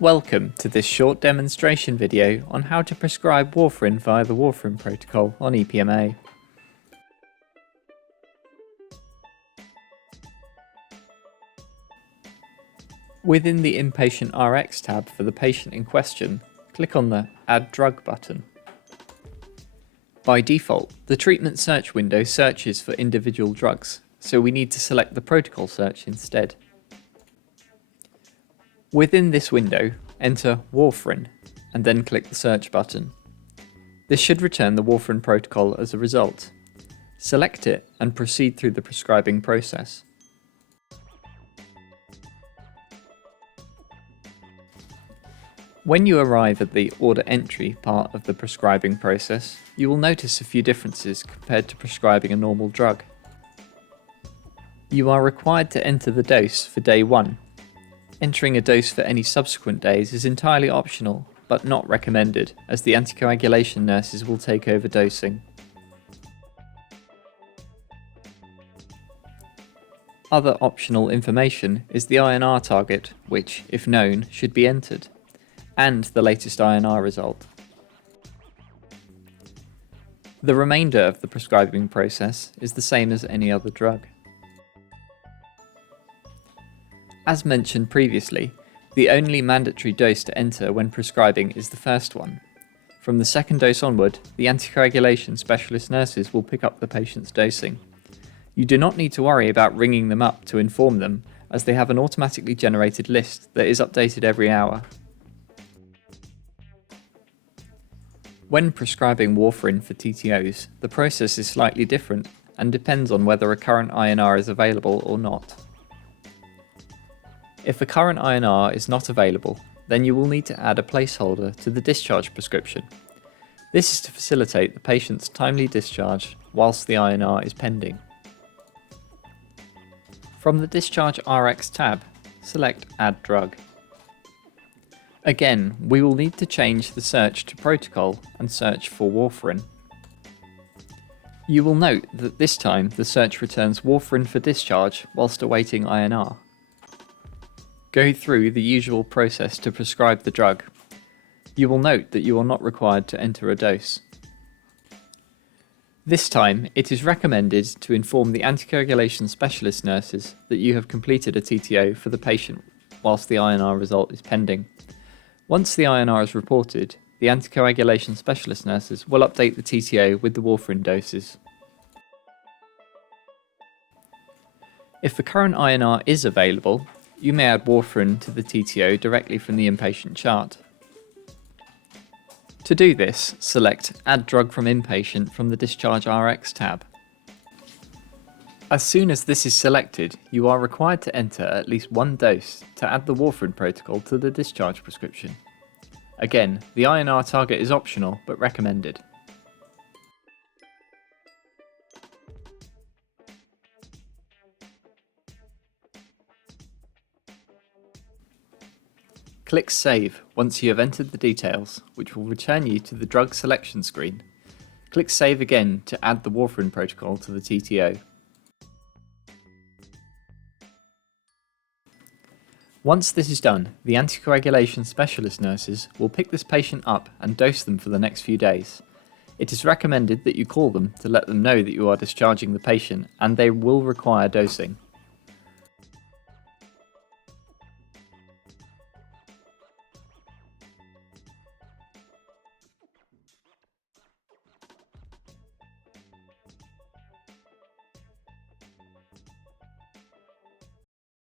Welcome to this short demonstration video on how to prescribe warfarin via the warfarin protocol on EPMA. Within the Inpatient RX tab for the patient in question, click on the Add Drug button. By default, the treatment search window searches for individual drugs, so we need to select the protocol search instead. Within this window, enter warfarin and then click the search button. This should return the warfarin protocol as a result. Select it and proceed through the prescribing process. When you arrive at the order entry part of the prescribing process, you will notice a few differences compared to prescribing a normal drug. You are required to enter the dose for day 1. Entering a dose for any subsequent days is entirely optional, but not recommended, as the anticoagulation nurses will take over dosing. Other optional information is the INR target, which, if known, should be entered, and the latest INR result. The remainder of the prescribing process is the same as any other drug. As mentioned previously, the only mandatory dose to enter when prescribing is the first one. From the second dose onward, the anticoagulation specialist nurses will pick up the patient's dosing. You do not need to worry about ringing them up to inform them, as they have an automatically generated list that is updated every hour. When prescribing warfarin for TTOs, the process is slightly different and depends on whether a current INR is available or not. If a current INR is not available, then you will need to add a placeholder to the discharge prescription. This is to facilitate the patient's timely discharge whilst the INR is pending. From the Discharge RX tab, select Add Drug. Again, we will need to change the search to protocol and search for warfarin. You will note that this time the search returns warfarin for discharge whilst awaiting INR. Go through the usual process to prescribe the drug. You will note that you are not required to enter a dose. This time, it is recommended to inform the anticoagulation specialist nurses that you have completed a TTO for the patient whilst the INR result is pending. Once the INR is reported, the anticoagulation specialist nurses will update the TTO with the warfarin doses. If the current INR is available, you may add warfarin to the TTO directly from the inpatient chart. To do this, select Add Drug from Inpatient from the Discharge RX tab. As soon as this is selected, you are required to enter at least one dose to add the warfarin protocol to the discharge prescription. Again, the INR target is optional but recommended. Click Save once you have entered the details, which will return you to the drug selection screen. Click Save again to add the warfarin protocol to the TTO. Once this is done, the anticoagulation specialist nurses will pick this patient up and dose them for the next few days. It is recommended that you call them to let them know that you are discharging the patient and they will require dosing.